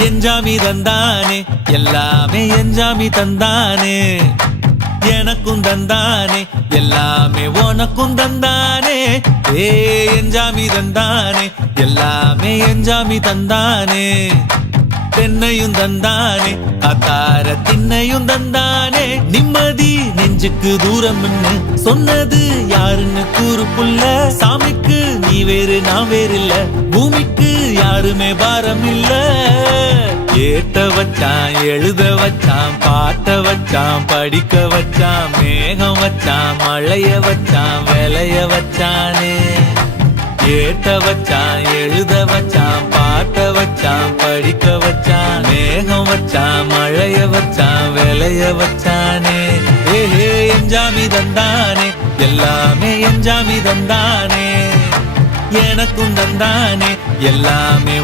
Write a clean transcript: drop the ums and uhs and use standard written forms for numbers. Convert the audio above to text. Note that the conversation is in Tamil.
எஞ்சாமி தந்தானே எல்லாமே எஞ்சாமி தந்தானே எனக்கும் தந்தானே எல்லாமே உனக்கும் தந்தானே ஏ எஞ்சாமி தந்தானே எல்லாமே எஞ்சாமி தந்தானே தென்னையும் தந்தானே காத்தார திண்ணையும் தந்தானே நிம்மதி நெஞ்சுக்கு தூரம்னு சொன்னது யாருன்னு கூறு புள்ள சாமிக்கு நீ வேறு நான் வேறு இல்ல பூமிக்கு யாருமே பாரம் இல்ல ஏத்த வச்சான் எழுத வச்சான் பாட்ட வச்சான் படிக்க வச்சான் மேகம் வச்சான் மழைய வச்சான் விளைய வச்சானே ஏத்த வச்சான் எழுத வச்சான் பாட்ட வச்சான் படிக்க வச்சான் மேகம் வச்சான் மழைய வச்சான் விளைய வச்சானே ஏஹே எஞ்சாமி தந்தானே எல்லாமே எஞ்சாமி தந்தானே எனக்கும் தந்தானே எல்லாமே